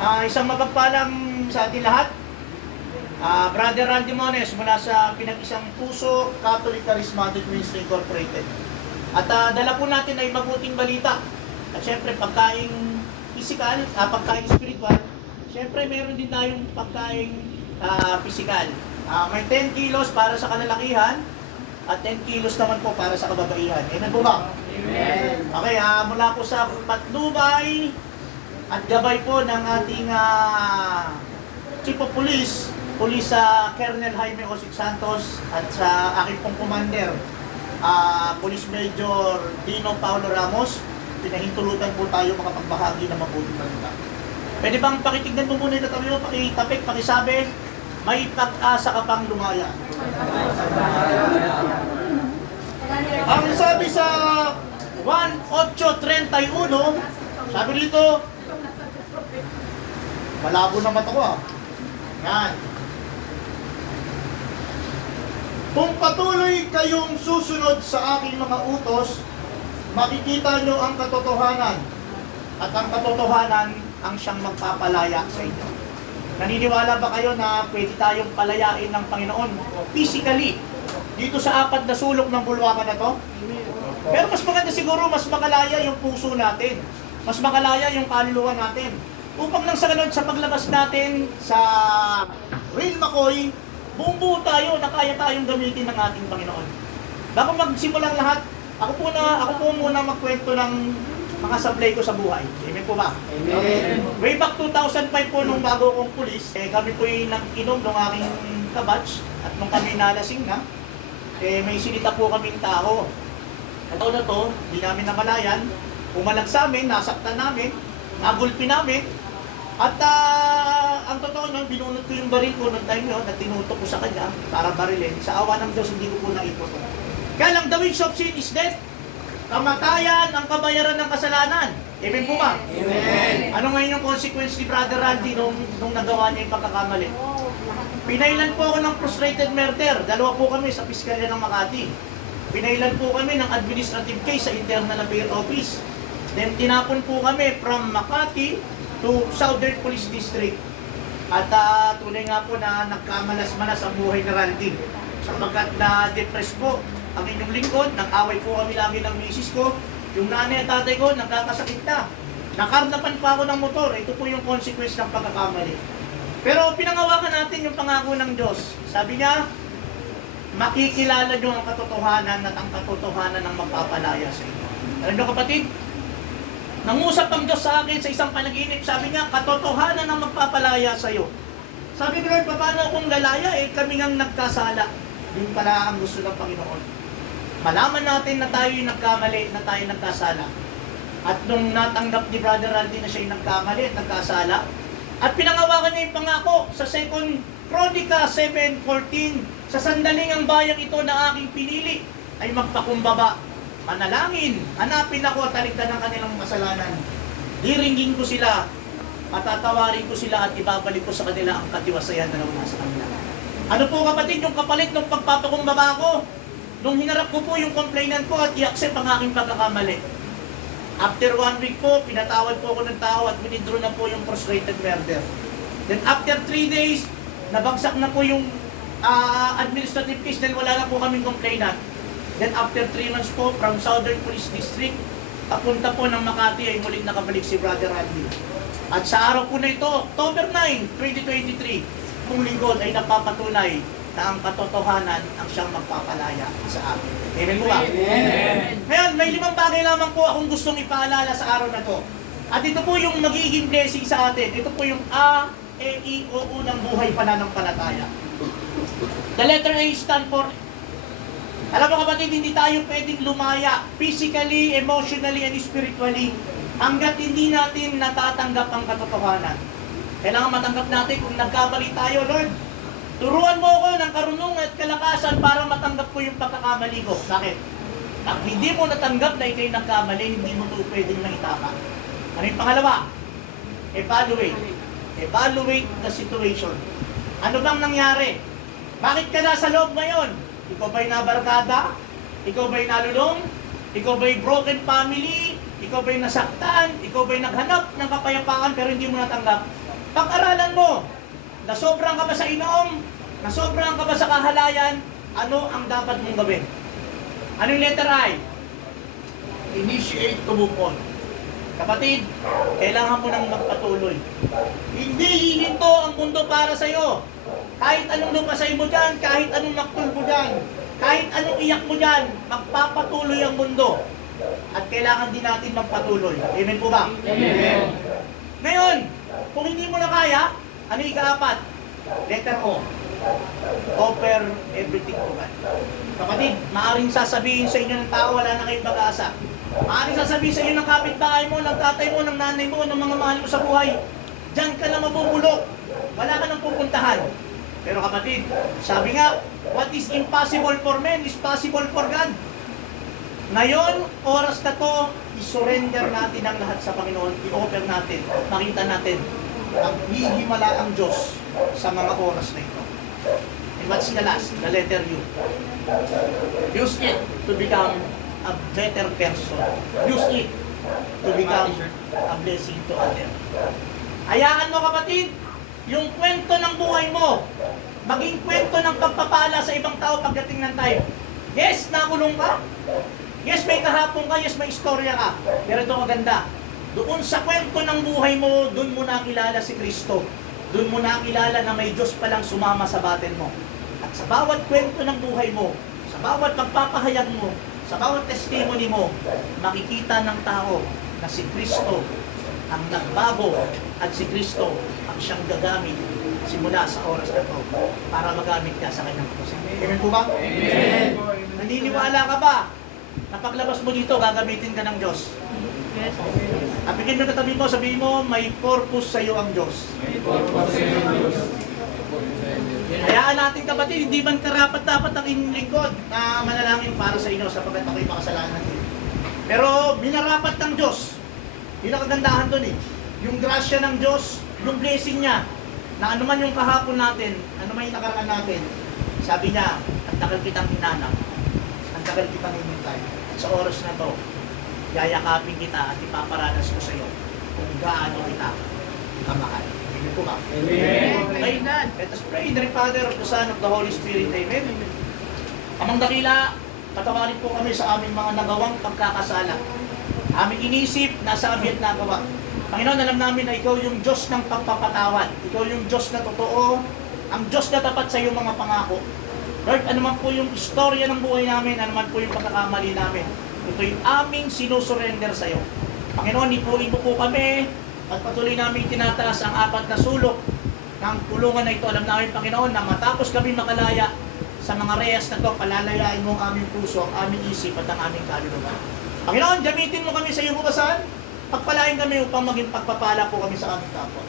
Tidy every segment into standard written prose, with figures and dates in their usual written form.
Isang mapagpalang sa ating lahat. Brother Randy Mones mula sa Pinag-Isang Puso Catholic Charismatic Ministry Incorporated. At dala po natin ay mabuting balita. At syempre pagkaing physical, pagkaing spiritual, syempre meron din tayong pagkaing physical. May 10 kilos para sa kalalakihan at 10 kilos naman po para sa kababaihan. Amen po ba? Amen. Okay, mula po sa Patnubay at gabay po ng ating Chief of Police, Colonel Jaime Osik Santos, at sa aking pong commander, Police Major Dino Paulo Ramos, pinahintulutan po tayo makapagbahagi ng mabuting balita. Pwede bang pakitignan mo muna ito tayo, pakitapik, pakisabi, may pag-asa ka pang lumaya. Ang sabi sa 1:8:31, sabi dito, malabo na mata ko Yan. Kung patuloy kayong susunod sa aking mga utos, makikita nyo ang katotohanan. At ang katotohanan ang siyang magpapalaya sa inyo. Naniniwala ba kayo na pwede tayong palayain ng Panginoon physically dito sa apat na sulok ng bulwakan na to? Pero mas maganda siguro, mas makalaya yung puso natin. Mas makalaya yung kaluluwa natin. Upang nang sa ganun, sa paglabas natin sa Real McCoy, buong-buo tayo na kaya tayong gamitin ng ating Panginoon. Bago magsimulang lahat, ako po muna magkwento ng mga sablay ko sa buhay. Amen po ba? Amen. Way back 2005 po nung bago akong pulis, kami po yung inom ng aking kabatch at nung kami nalasing na, may sinita po kaming tao. At na to, hindi namin namalayan, umalag sa amin, nasaktan namin, nagulpi namin, at ang totoo nun, binunod ko yung baril ko noong time yun at tinutok ko sa kanya para barilin. Sa awa ng Diyos, hindi ko po naiputo. Kaya lang, the wage of sin is death. Kamatayan ang kabayaran ng kasalanan. Amen po ba? Amen. Ano ngayon yung consequence ni Brother Randy nung nagawa niya yung pagkakamali? Pinailan po ako ng frustrated murder. Dalawa po kami sa Piskalya ng Makati. Pinailan po kami ng administrative case sa Internal Affairs Office. Then tinapon po kami from Makati to Southern Police District. At tunay nga po na nagkamalas-malas ang buhay ni Randy. Sapagkat na-depress po ang inyong lingkod, nag-away po kami lagi ng misis ko, yung nanay at tatay ko, nagkakasakit na. Nakarnapan pa ako ng motor, ito po yung consequence ng pagkakamali. Pero pinangawakan natin yung pangako ng Diyos. Sabi niya, makikilala nyo ang katotohanan at ang katotohanan ng magpapalaya sa inyo. Alam nyo kapatid, nangusap ang Diyos sa akin sa isang panaginip, sabi niya, katotohanan ang magpapalaya sa iyo. Sabi ko, paano akong lalaya? Kami ngang nagkasala. Yun pala ang gusto ng Panginoon. Malaman natin na tayo yung nagkamali, na tayo nagkasala. At nung natanggap ni Brother Randy na siya yung nagkamali at nagkasala, at pinangawakan niya yung pangako sa 2 Chronica 7:14, sa sandaling ang bayang ito na aking pinili ay magpakumbaba, manalangin, hanapin ako at talikdan ng kanilang kasalanan. Diringgin ko sila at tatawarin ko sila at ibabalik ko sa kanila ang katiwasayan na nauna sa kanila. Ano po kapatid, yung kapalit ng pagpapakumbaba ko, nung hinarap ko po yung complainant ko at i-accept ang aking pagkakamali. After 1 week po, pinatawad po ako ng tao at withdraw na po yung frustrated murder. Then after 3 days, nabagsak na po yung administrative case dahil wala na po kaming complainant. Then after 3 months po, from Southern Police District, papunta po ng Makati ay muling nakabalik si Brother Randy. At sa araw po na ito, October 9, 2023, kung lingkod ay napapatunay na ang katotohanan ang siyang magpapalaya sa akin. Amen mo ba? Amen. Ngayon, may 5 bagay lamang po akong gustong ipaalala sa araw na to. At ito po yung magiging blessing sa atin. Ito po yung A, E, I, O, U ng buhay pananampalataya. The letter A stand for, alam mo kapatid, hindi tayo pwedeng lumaya physically, emotionally, and spiritually hanggat hindi natin natatanggap ang katotohanan. Kailangan matanggap natin kung nagkamali tayo, Lord. Turuan mo ako ng karunungan at kalakasan para matanggap ko yung pagkakamali ko. Bakit? Pag hindi mo natanggap na ikaw'y nagkamali, hindi mo ito pwedeng maitama. Ano yung pangalawa? Evaluate. Evaluate the situation. Ano bang nangyari? Bakit ka nasa loob ngayon? Ikaw ba'y nabarkada? Ikaw ba'y nalulong? Ikaw ba'y broken family? Ikaw ba'y nasaktan? Ikaw ba'y naghanap ng kapayapaan pero hindi mo natanggap? Pag-aralan mo, nasobrang ka ba sa inom? Nasobrang ka ba sa kahalayan? Ano ang dapat mong gawin? Anong letter I? Initiate to move on. Kapatid, kailangan mo nang magpatuloy. Hindi hihinto ang mundo para sa'yo. Kahit anong lupasain mo dyan, kahit anong maktul mo dyan, kahit anong iyak mo dyan, magpapatuloy ang mundo. At kailangan din natin magpatuloy. Amen po ba? Amen. Ngayon, kung hindi mo na kaya, ano yung ikaapat? Letter O. Offer everything to God. Kapatid, maaaring sasabihin sa inyo ng tao, wala na kayong pag-asa. Maaaring sasabihin sa inyo ng kapitbahay mo, ng tatay mo, ng nanay mo, ng mga mahal mo sa buhay, diyan ka na mabubulok. Wala ka nang pupuntahan. Pero kapatid, sabi nga, what is impossible for men is possible for God. Ngayon, oras na to, i-surrender natin ang lahat sa Panginoon, i-offer natin, makita natin ang hihimala ang Diyos sa mga oras na ito. And what's the last? The letter U. Use it to become a better person. Use it to become a blessing to others. Hayaan mo kapatid, yung kwento ng buhay mo, maging kwento ng pagpapala sa ibang tao pagdating ng time. Yes, nakulong ka. Yes, may kahapon ka. Yes, may istorya ka. Pero ito maganda. Doon sa kwento ng buhay mo, doon mo nakilala si Kristo. Doon mo nakilala na may Diyos palang sumama sa battle mo. At sa bawat kwento ng buhay mo, sa bawat pagpapahayag mo, sa bawat testimony mo, makikita ng tao na si Kristo ang nagbago at si Kristo ang siyang gagamit simula sa oras na ito para magamit ka sa kanyang puso. Amen po ba? Amen. Naniniwala ka ba na paglabas mo dito, gagamitin ka ng Diyos? Yes. Apigin mo katabi mo, sabihin mo, may purpose sa iyo ang Diyos. Hayaan natin kapatid, hindi man karapat dapat ang inyong lingkod na manalangin para sa inyo sapagkat ako'y makasalanan din. Pero minarapat ng Diyos. Yun ang kagandahan doon eh. Yung grasya ng Diyos, yung blessing niya, na ano man yung kahapon natin, ano man yung nakaraan natin, sabi niya, ang tagal kitang hinanap, ang tagal kitang hinintay. At sa oras na to, yayakapin kita at ipaparanas ko sa iyo kung gaano kita kamahal. Amen po ba? Amen. Okay, let us pray in the name of the Father, of the Son, of the Holy Spirit. Amen. Amang dakila, patawarin po kami sa aming mga nagawang pagkakasala. Aming inisip, nasa amin at nagawa. Panginoon, alam namin na Ikaw yung Diyos ng pagpapatawad. Ikaw yung Diyos na totoo, ang Diyos na tapat sa iyong mga pangako. Lord, anuman po yung istorya ng buhay namin, anuman po yung pagkakamali namin, ito yung aming sinusurrender sa iyo. Panginoon, ipunin mo po kami at patuloy namin tinataas ang apat na sulok ng kulungan na ito. Alam namin, Panginoon, na matapos kami makalaya sa mga reyes na ito, palalayain mo ang aming puso, ang aming isip at ang aming kaluluwa. Panginoon, gamitin mo kami sa iyong bukasan. Pagpalain kami upang maging pagpapala po kami sa aming kapwa.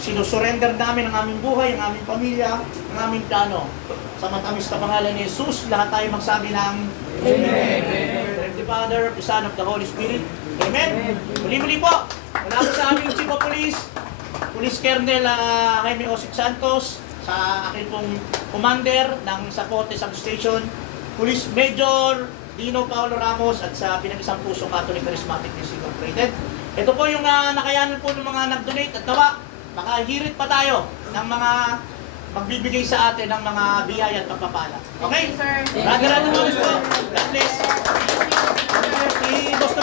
Sinusurrender namin ang aming buhay, ang aming pamilya, ang aming plano. Sa matamis na pangalan ni Jesus, lahat tayo magsabi ng Amen. Amen. The Father, the Son, of the Holy Spirit. Amen. Muli-muli po, mula po sa aming Chief of Police, Police Colonel Jaime Osik Santos, sa akin pong commander ng Zapote Substation, Police Major Dino Paulo Ramos, at sa Pinag-Isang Puso Catholic Charismatic Music Incorporated. Ito po yung nakayanan po ng mga nag-donate at nawa, makahirit pa tayo ng mga magbibigay sa atin ng mga biyaya at pagpapala. Okay? Sir. Maraming po. God bless. Si Boss